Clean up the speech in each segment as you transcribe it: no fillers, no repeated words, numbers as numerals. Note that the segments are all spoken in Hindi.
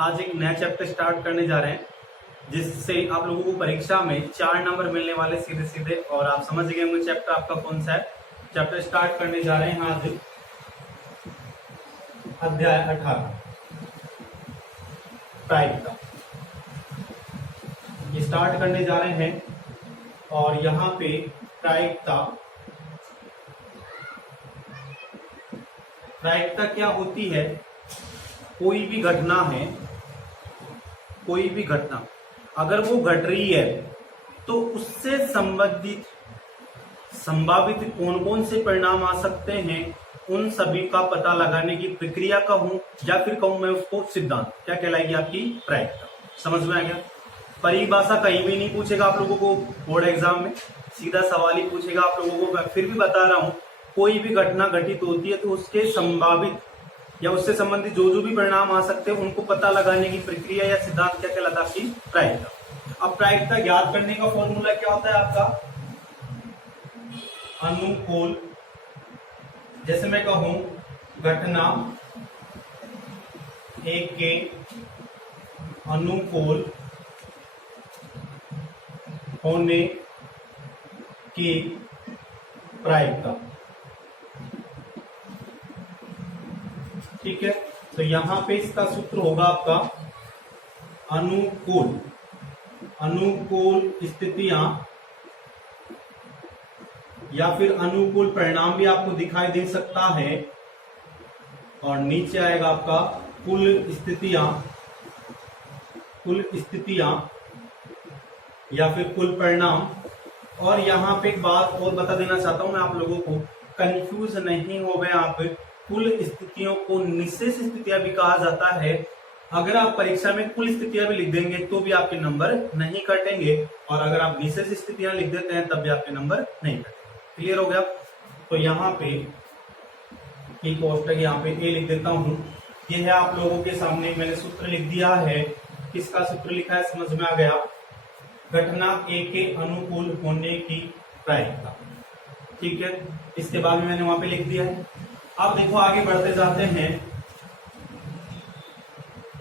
आज एक नया चैप्टर स्टार्ट करने जा रहे हैं जिससे आप लोगों को परीक्षा में 4 नंबर मिलने वाले सीधे सीधे। और आप समझ गए होंगे चैप्टर आपका कौन सा है। चैप्टर स्टार्ट करने जा रहे हैं आज अध्याय 18 प्रायिकता ये स्टार्ट करने जा रहे हैं। और यहाँ पे प्रायिकता क्या होती है? कोई भी घटना है, कोई भी घटना अगर वो घट रही है तो उससे संभावित कौन कौन से परिणाम आ सकते हैं, उन सभी का पता लगाने की प्रक्रिया कहूं या फिर कहूं मैं उसको सिद्धांत, क्या कहलाएगी आपकी प्रायिकता। समझ में आ गया? परिभाषा कहीं भी नहीं पूछेगा आप लोगों को बोर्ड एग्जाम में, सीधा सवाल ही पूछेगा आप लोगों को। मैं फिर भी बता रहा हूं, कोई भी घटना घटित होती है तो उसके संभावित या उससे संबंधित जो भी परिणाम आ सकते हैं उनको पता लगाने की प्रक्रिया या सिद्धांत क्या कहलाता है? आपकी प्रायिकता। अब प्रायिकता ज्ञात करने का फॉर्मूला क्या होता है आपका? अनुकूल, जैसे मैं कहूं घटना एक के अनुकूल होने की प्रायिकता। ठीक है, तो यहां पे इसका सूत्र होगा आपका अनुकूल स्थितियां या फिर अनुकूल परिणाम भी आपको दिखाई दे सकता है। और नीचे आएगा आपका कुल स्थितियां या फिर कुल परिणाम। और यहां पे एक बात और बता देना चाहता हूं मैं आप लोगों को, कंफ्यूज नहीं हो गए आप। कुल स्थितियों को निशेष स्थितियां भी कहा जाता है। अगर आप परीक्षा में कुल स्थितियां भी लिख देंगे तो भी आपके नंबर नहीं कटेंगे, और अगर आप निशेष स्थितियां लिख देते हैं तब भी आपके नंबर नहीं कटेंगे। क्लियर हो गया? तो यहाँ पे की कोष्टक यहाँ पे ए लिख देता हूं। ये है आप लोगों के सामने, मैंने सूत्र लिख दिया है। किसका सूत्र लिखा है समझ में आ गया? घटना ए के अनुकूल होने की प्रायिकता। ठीक है, इसके बाद में मैंने वहां पे लिख दिया है। अब देखो आगे बढ़ते जाते हैं।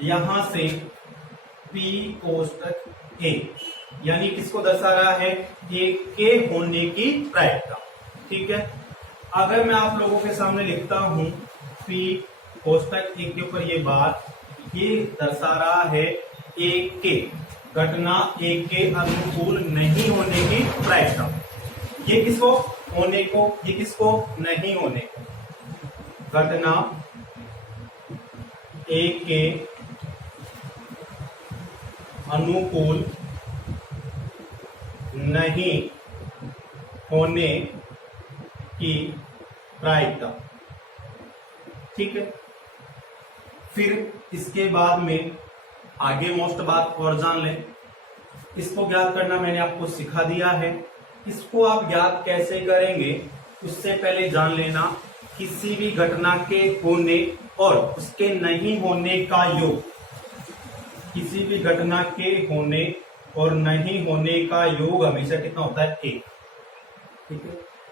यहां से पी कोष्टक ए यानी किसको दर्शा रहा है? ए के होने की प्रायिकता। ठीक है, अगर मैं आप लोगों के सामने लिखता हूं पी कोष्टक ए के ऊपर ये बात, ये दर्शा रहा है ए के घटना ए के अनुकूल नहीं होने की प्रायिकता। ये किसको होने को, ये किसको नहीं होने को। घटना ए के अनुकूल नहीं होने की प्रायिकता। ठीक है, फिर इसके बाद में आगे मोस्ट बात और जान लें। इसको ज्ञात करना मैंने आपको सिखा दिया है। इसको आप ज्ञात कैसे करेंगे उससे पहले जान लेना, किसी भी घटना के होने और उसके नहीं होने का योग, किसी भी घटना के होने और नहीं होने का योग हमेशा कितना होता है? 1। ठीक है,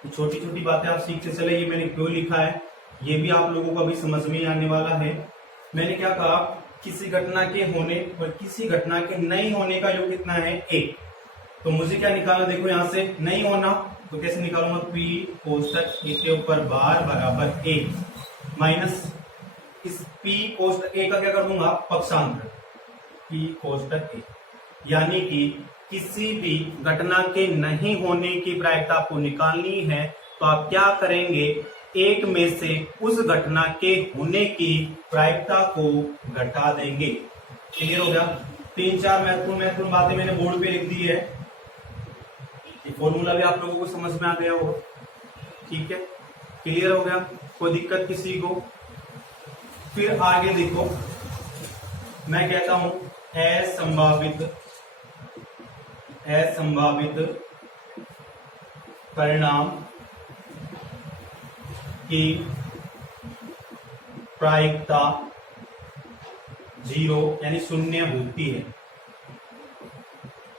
छोटी छोटी बातें आप सीखते चले। ये मैंने क्यों लिखा है ये भी आप लोगों को अभी समझ में आने वाला है। मैंने क्या कहा? किसी घटना के होने और किसी घटना के नहीं होने का योग कितना है? 1। तो मुझे क्या निकालना? देखो यहां से नहीं होना तो कैसे निकालूंगा? पी कोष्टक ए के ऊपर बार बराबर 1 माइनस इस पी कोष्टक ए का क्या कर दूंगा? पक्षांतर पी कोष्टक ए। यानी कि किसी भी घटना के नहीं होने की प्रायिकता आपको निकालनी है तो आप क्या करेंगे? 1 में से उस घटना के होने की प्रायिकता को घटा देंगे। क्लियर हो गया? 3-4 महत्वपूर्ण बातें मैंने बोर्ड पे लिख दी है। ये फॉर्मूला भी आप लोगों को समझ में आ गया होगा। ठीक है, क्लियर हो गया? कोई दिक्कत किसी को? फिर आगे देखो, मैं कहता हूं असंभावित परिणाम की प्रायिकता 0 यानी 0 होती है।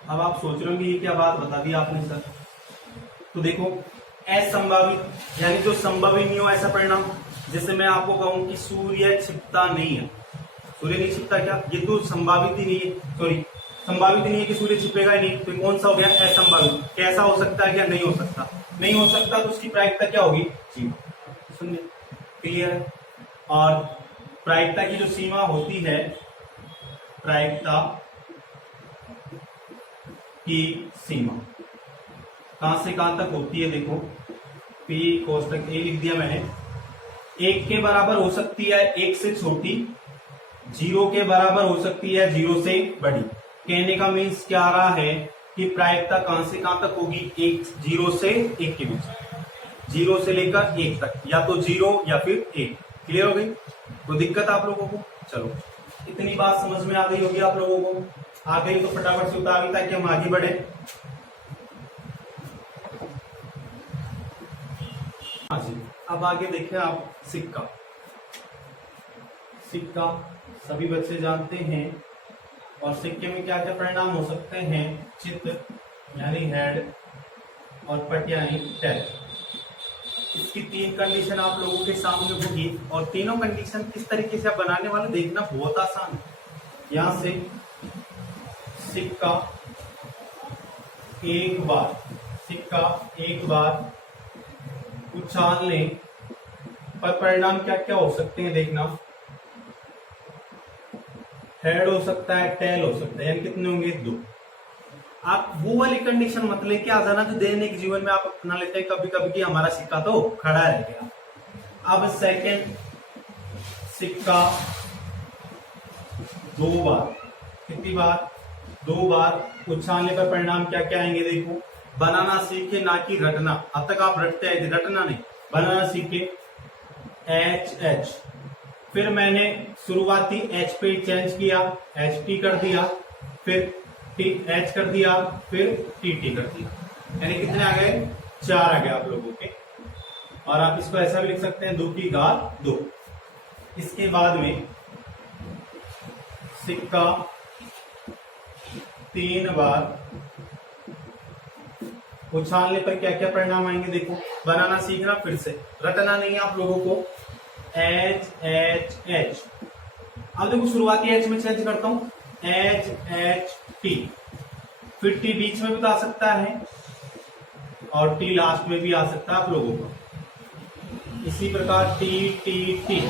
अब आप सोच रहे होंगे ये क्या बात बता दी आपने सर। तो देखो असंभावित यानी जो संभव ही नहीं हो ऐसा परिणाम। जैसे मैं आपको कहूं कि सूर्य छिपता नहीं है, सूर्य नहीं छिपता क्या? ये तो संभावित ही नहीं है, सॉरी संभावित नहीं है कि सूर्य छिपेगा ही नहीं, तो कौन सा हो गया? असंभावित। कैसा हो सकता है क्या? नहीं हो सकता। नहीं हो सकता तो उसकी प्रायिकता क्या होगी? सीमा। सुनिए, क्लियर है? और प्रायिकता की जो सीमा होती है, प्रायिकता की सीमा कहां से कहां तक होती है? देखो, पी कोष्टक ए लिख दिया मैंने। एक के बराबर हो सकती है एक से छोटी, 0 के बराबर हो सकती है 0 से बड़ी। कहने का मीन्स क्या आ रहा है कि प्रायिकता कहां से कहां तक होगी? 0 से 1 के बीच, 0 से लेकर 1 तक, या तो 0 या फिर 1। क्लियर हो गई? कोई दिक्कत आप लोगों को? चलो, इतनी बात समझ में आ गई होगी आप लोगों को। आ गई तो फटाफट से उतार ली ताकि हम आगे बढ़े। हाँ जी, अब आगे देखें आप, सिक्का। सिक्का सभी बच्चे जानते हैं, और सिक्के में क्या क्या परिणाम हो सकते हैं? चित्र यानी हेड, और पट यानी टेल। इसकी 3 कंडीशन आप लोगों के सामने होगी, और तीनों कंडीशन किस तरीके से आप बनाने वाले देखना बहुत आसान है। यहां से सिक्का एक बार उछालने पर परिणाम क्या क्या हो सकते हैं देखना। हेड हो सकता है, टेल हो सकता है, यानी कितने होंगे? 2। आप वो वाली कंडीशन मत लेके आ जाना जो दैनिक जीवन में आप अपना लेते हैं कभी कभी कि हमारा सिक्का तो खड़ा रह गया। अब सेकंड, सिक्का 2 बार, कितनी बार? 2 बार उछालने पर परिणाम क्या क्या आएंगे? देखो, बनाना सीखे ना कि रटना। अब तक आप रटते आए थे, रटना नहीं, बनाना सीखे। एच, फिर मैंने शुरुआती एच पे चेंज किया, एच टी कर दिया, फिर टी एच कर दिया, फिर टी टी कर दिया, यानी कितने आ गए? 4 आ गए आप लोगों के। और आप इसको ऐसा भी लिख सकते हैं 2 की घात 2। इसके बाद में सिक्का 3 बार उछालने पर क्या क्या परिणाम आएंगे? देखो, बनाना सीखना, फिर से रटना नहीं है आप लोगों को। एच एच एच, अब देखो शुरुआती एच में चेंज करता हूं, एच एच टी, फिर टी बीच में भी आ सकता है और टी लास्ट में भी आ सकता है आप लोगों को। इसी प्रकार T T T,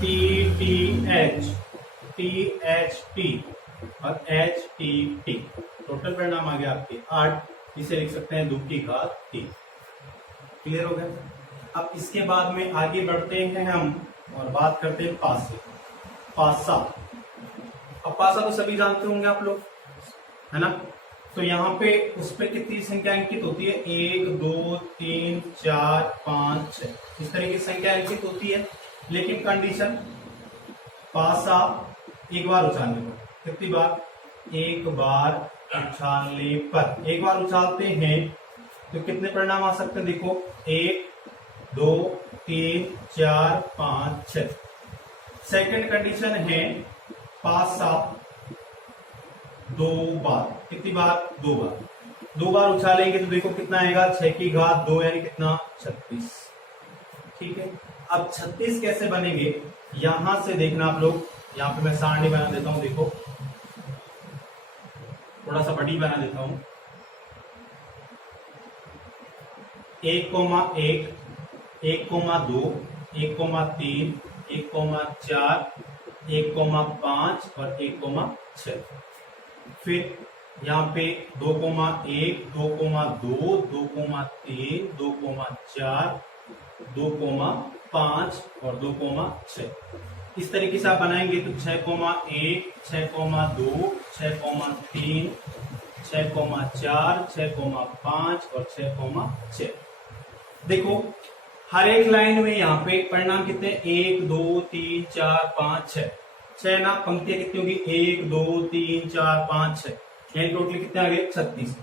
T T H, T H T और एच टी टी। टोटल परिणाम आ गया आपके 8। इसे लिख सकते हैं 2 की घात 3। क्लियर हो गया? अब इसके बाद में आगे बढ़ते हैं हम और बात करते हैं पासे। पासा, अब पासा तो सभी जानते होंगे आप लोग, है ना? तो यहाँ पे उस पर कितनी संख्या अंकित होती है? 1 2 3 4 5 6, इस तरह की संख्या अंकित होती है। लेकिन कंडीशन, पासा एक बार उछालने पर, कितनी बार? एक बार उछालने पर। एक बार उछालते हैं तो कितने परिणाम आ सकते हैं? देखो, 1 2 3 4 5 6। सेकेंड कंडीशन है पासा 2 बार, कितनी बार? 2 बार। 2 बार उछालेंगे तो देखो कितना आएगा? 6 की घात 2, यानी कितना? 36। ठीक है, अब 36 कैसे बनेंगे यहां से देखना आप लोग। यहां पे मैं सारणी बना देता हूं, देखो थोड़ा सा बड़ी बना देता हूं। 1,1, 1,2, 1,3, 1,4, 1,5 और 1,6। फिर यहाँ पे 2,1, 2,2, 2,3, 2,4, 2,5 और 2,6। इस तरीके से आप बनाएंगे तो 6,1, 6,2, 6,3, 6,4, 6,5 और 6,6। देखो हर एक लाइन में यहाँ पे परिणाम कितने? 1 2 3 4 5 6। 6 ना, पंक्तियां कितनी होगी? 1 2 3 4 5 6, यानी टोटल कितने आ गए? 36।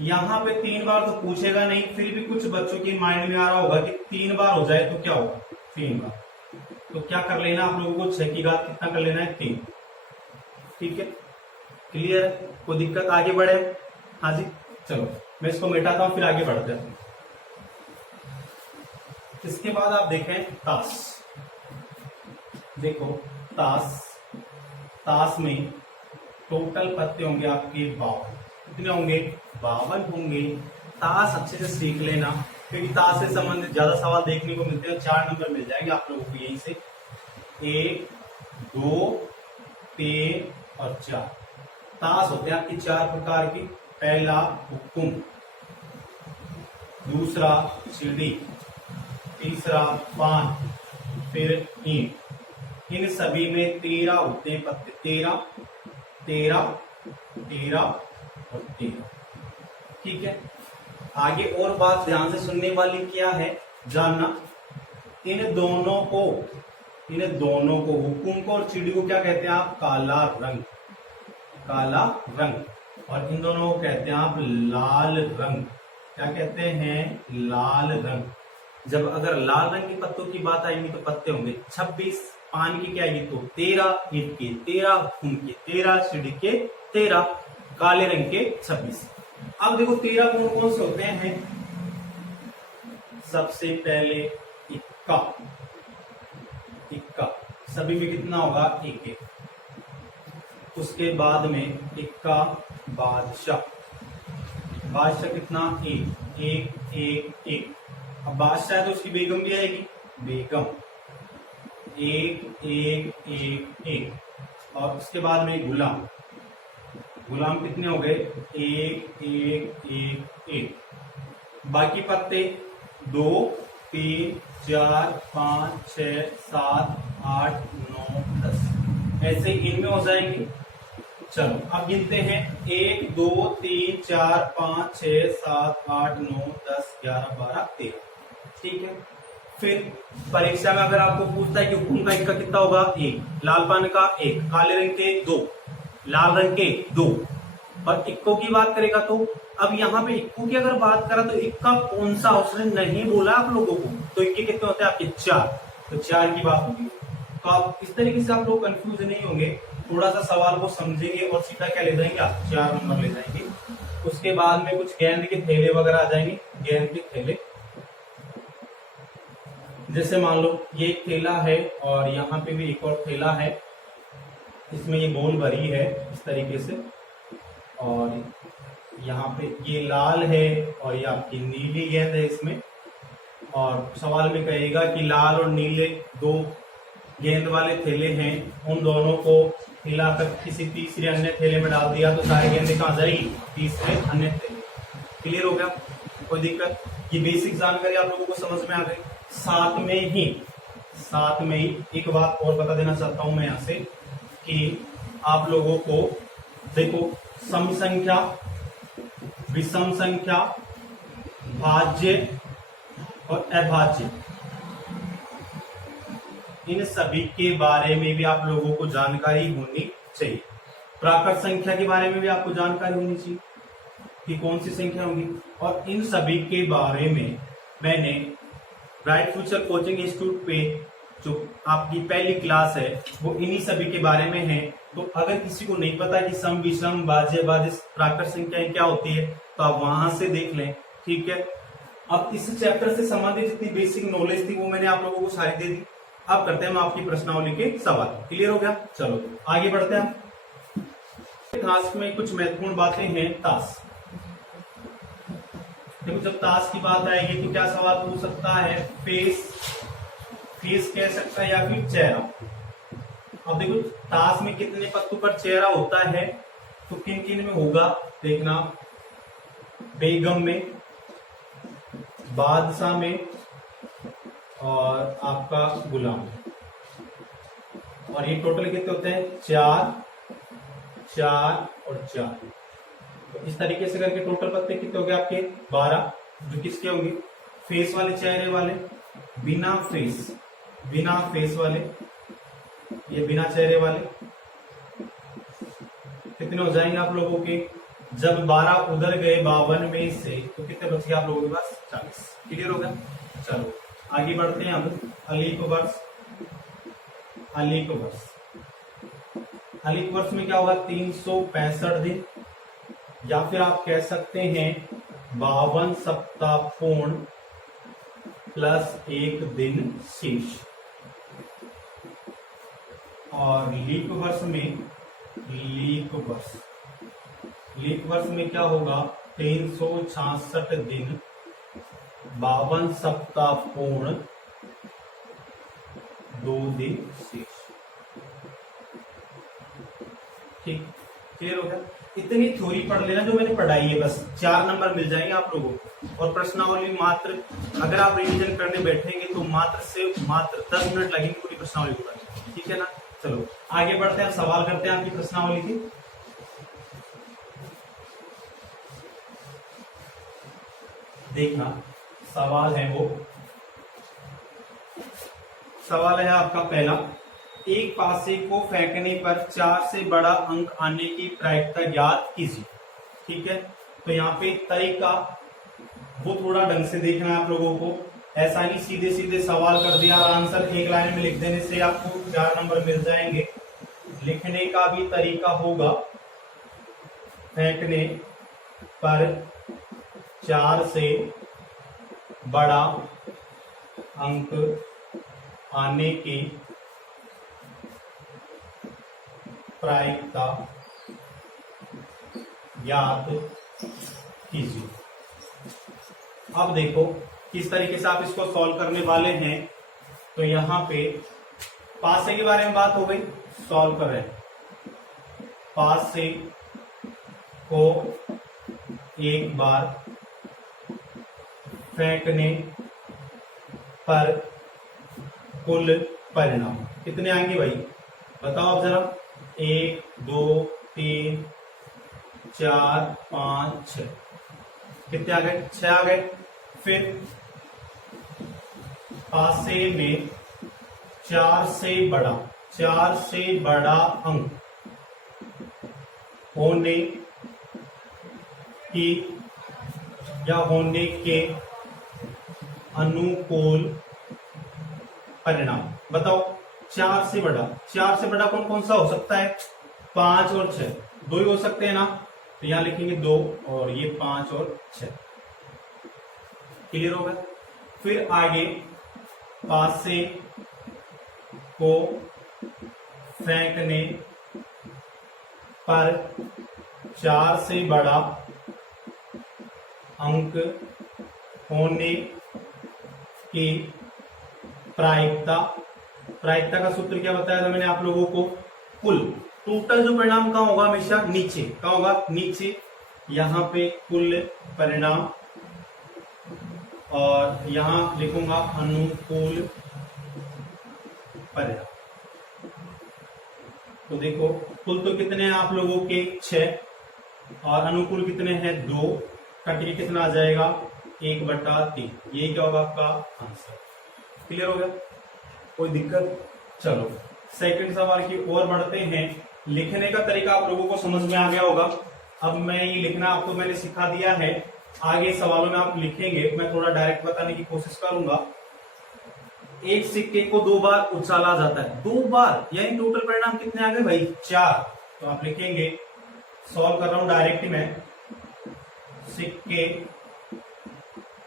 यहाँ पे 3 बार तो पूछेगा नहीं, फिर भी कुछ बच्चों के माइंड में आ रहा होगा कि 3 बार हो जाए तो क्या होगा? 3 बार। तो क्या कर लेना आप लोगों को? 6 की घात कितना कर लेना है? 3। ठीक है, क्लियर है? कोई दिक्कत? आगे बढ़े? हाँ जी, चलो मैं इसको मिटाता हूं, फिर आगे बढ़ते हैं। इसके बाद आप देखें ताश। देखो ताश ताश में टोटल पत्ते होंगे आपके 52। कितने होंगे? 52 होंगे। ताश अच्छे से सीख लेना, क्योंकि ताश से संबंधित ज्यादा सवाल देखने को मिलते हैं। 4 नंबर मिल जाएंगे आप लोगों को यहीं से, 1, 2, 3 और 4। ताश होते हैं आपकी 4 प्रकार की। पहला हुक्म, दूसरा सीढ़ी, तीसरा पान, फिर ईंट। इन सभी में 13 होते हैं पत्ते। 13, 13, 13 और 13। ठीक है। आगे और बात ध्यान से सुनने वाली क्या है, जानना। इन दोनों को हुक्म को और चिड़ी को क्या कहते हैं आप? काला रंग। काला रंग। और इन दोनों को कहते हैं आप लाल रंग। क्या कहते हैं? लाल रंग। जब अगर लाल रंग के पत्तों की बात आएगी तो पत्ते होंगे 26। पान की क्या आएगी तो 13, ईंट के 13, हुक्म के 13, सीढ़ी के 13, काले रंग के 26। अब देखो 13 कौन कौन से होते हैं। सबसे पहले इक्का। इक्का सभी में कितना होगा? 1 1। उसके बाद में इक्का बादशाह। बादशाह कितना? 1 1 1 1। अब बादशाह है तो उसकी बेगम भी आएगी, बेगम 1 1 1 1। और उसके बाद में गुलाम। गुलाम कितने हो गए? 1 1 1 1। बाकी पत्ते 2 3 4 5 6 7 8 9 10 ऐसे इनमें हो जाएंगे। चलो अब गिनते हैं 1 2 3 4 5 6 7 8 9 10 11 12 13। ठीक है। फिर परीक्षा में अगर आपको पूछता है कि हुक्म का इक्का कितना होगा? 1, लाल पान का 1, काले रंग के 2, लाल रंग के 2। और इक्को की बात करेगा तो अब यहाँ पे इक्को की अगर बात करा तो इक्का कौन सा? उसने नहीं बोला आप लोगों को। तो इक्के कितने होते हैं आपके? 4। तो 4 की बात होगी। तो आप इस तरीके से आप लोग कंफ्यूज नहीं होंगे। थोड़ा सा सवाल को समझेंगे और सीधा क्या ले जाएंगे आप? 4 नंबर ले जाएंगे। उसके बाद में कुछ गेंद के थैले वगैरह आ जाएंगे। गेंद के थैले, जैसे मान लो ये एक थैला है और यहाँ पे भी एक और थैला है। इसमें ये बॉल भरी है इस तरीके से, और यहाँ पे ये लाल है और ये आपकी नीली गेंद है इसमें। और सवाल में कहेगा कि लाल और नीले 2 गेंद वाले थैले हैं, उन दोनों को हिलाकर किसी तीसरे अन्य थैले में डाल दिया तो सारी गेंदें कहाँ जाएगी? तीसरे अन्य थैले। क्लियर हो गया? कोई दिक्कत? ये बेसिक जानकारी आप लोगों को समझ में आ गई। साथ में ही एक बात और बता देना चाहता हूं मैं यहाँ से कि आप लोगों को देखो, सम संख्या, विषम संख्या, भाज्य और अभाज्य, इन सभी के बारे में भी आप लोगों को जानकारी होनी चाहिए। प्राकृत संख्या के बारे में भी आपको जानकारी होनी चाहिए कि कौन सी संख्या होगी। और इन सभी के बारे में मैंने ब्राइट फ्यूचर कोचिंग इंस्टीट्यूट पे जो आपकी पहली क्लास है वो इन्हीं सभी के बारे में है। तो अगर किसी को नहीं पता कि सम, विषम, भाज्य, भाज्य, प्राकृत संख्याएं क्या होती है तो आप वहां से देख लें। ठीक है। अब इस चैप्टर से संबंधित जितनी बेसिक नॉलेज थी वो मैंने आप लोगों को सारी दे दी। अब करते हैं हम आपकी प्रश्नावली के सवाल। क्लियर हो गया? चलो आगे बढ़ते हैं। ताश में कुछ महत्वपूर्ण बातें हैं। ताश देखो, जब ताश की बात आएगी तो क्या सवाल पूछ सकता है? फेस कह सकता है या फिर चेहरा। अब देखो ताश में कितने पत्तों पर चेहरा होता है तो किन किन में होगा देखना। बेगम में, बादशाह में और आपका गुलाम। और ये टोटल कितने होते हैं? 4 4 और 4। तो इस तरीके से करके टोटल पत्ते कितने हो गए आपके? 12। जो किसके होंगे? फेस वाले, चेहरे वाले। बिना फेस वाले, ये बिना चेहरे वाले कितने हो जाएंगे आप लोगों के? जब 12 उधर गए 52 में से तो कितने बच गए आप लोगों के पास? 40। क्लियर हो गया? चलो आगे बढ़ते हैं। अब अलीफ वर्ष में क्या होगा? 365 दिन, या फिर आप कह सकते हैं 52 सप्ताह पूर्ण प्लस 1 दिन शेष। और लीप वर्ष में क्या होगा, 366 दिन, 52 सप्ताह पूर्ण, 2 दिन शेष। ठीक, क्लियर हो गया। इतनी थ्योरी पढ़ लेना जो मैंने पढ़ाई है, बस 4 नंबर मिल जाएंगे आप लोगों को। और प्रश्नावली मात्र, अगर आप रिवीजन करने बैठेंगे तो मात्र 10 मिनट लगेंगे पूरी प्रश्नावली को पढ़ने। ठीक है ना। चलो आगे बढ़ते हैं, सवाल करते हैं आपकी प्रश्नावली की। देखना सवाल है आपका पहला, एक पासे को फेंकने पर 4 से बड़ा अंक आने की प्रायिकता ज्ञात कीजिए। ठीक है, तो यहाँ पे तरीका वो थोड़ा ढंग से देखना है आप लोगों को। ऐसा नहीं सीधे सीधे सवाल कर दिया और आंसर एक लाइन में लिख देने से आपको 4 नंबर मिल जाएंगे। लिखने का भी तरीका होगा, फेंकने पर 4 से बड़ा अंक आने की प्रायिकता ज्ञात कीजिए। अब देखो किस तरीके से आप इसको सॉल्व करने वाले हैं। तो यहां पे पासे के बारे में बात हो गई, सॉल्व कर रहे हैं। पासे को एक बार फेंकने पर कुल परिणाम कितने आएंगे भाई, बताओ आप जरा। 1 2 3 4 5 6, कितने आ गए, 6 आ गए। फिर पासे में 4 से बड़ा अंक होने की या होने के अनुकूल परिणाम बताओ। 4 से बड़ा कौन कौन सा हो सकता है, 5 और 6, 2 ही हो सकते हैं ना। तो यहां लिखेंगे 2 और ये 5 और 6। क्लियर हो गया। फिर आगे पासे को फेंकने पर 4 से बड़ा अंक होने की प्रायिकता का सूत्र क्या बताया था मैंने आप लोगों को, कुल टोटल जो परिणाम कहां होगा, हमेशा नीचे, कहां होगा, नीचे। यहां पे कुल परिणाम और यहां लिखूंगा अनुकूल परिणाम। तो देखो कुल तो कितने हैं आप लोगों के, 6, और अनुकूल कितने हैं, 2, कट के कितना आ जाएगा, 1/3। यही क्या होगा आपका आंसर। क्लियर हो गया, कोई दिक्कत। चलो सेकंड सवाल की ओर बढ़ते हैं। लिखने का तरीका आप लोगों को समझ में आ गया होगा। अब मैं ये लिखना आपको मैंने सिखा दिया है, आगे सवालों में आप लिखेंगे, मैं थोड़ा डायरेक्ट बताने की कोशिश करूंगा। एक सिक्के को 2 बार उछाला जाता है, 2 बार, यानी टोटल परिणाम कितने आ गए भाई, 4। तो आप लिखेंगे, सॉल्व कर रहा हूं डायरेक्ट ही मैं, सिक्के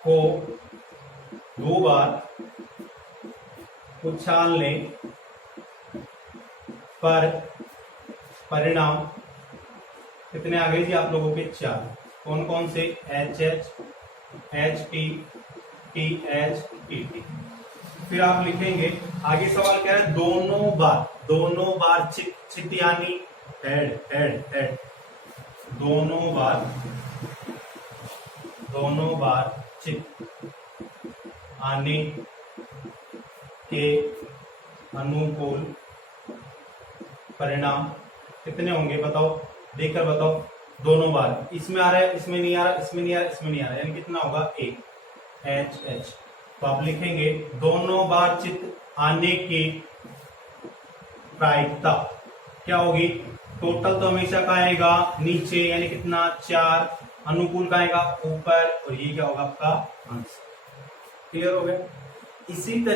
को 2 बार उछालने पर परिणाम कितने आ गए जी आप लोगों के, 4। कौन कौन से, HH, HT, TH, TT। फिर आप लिखेंगे, आगे सवाल क्या है, दोनों बार चित यानी हेड, दोनों बार चित आने के अनुकूल परिणाम कितने होंगे बताओ, देखकर बताओ। दोनों बार, इसमें आ रहा है, इसमें नहीं आ रहा, इसमें नहीं आ रहा, इसमें नहीं आ रहा, यानी कितना होगा, 1, HH। तो आप लिखेंगे, दोनों बार चित आने की प्रायिकता क्या होगी, टोटल तो हमेशा का आएगा नीचे, यानी कितना, 4, अनुकूल का आएगा ऊपर, और ये क्या होगा आपका आंसर। क्लियर हो गया। इसी तरह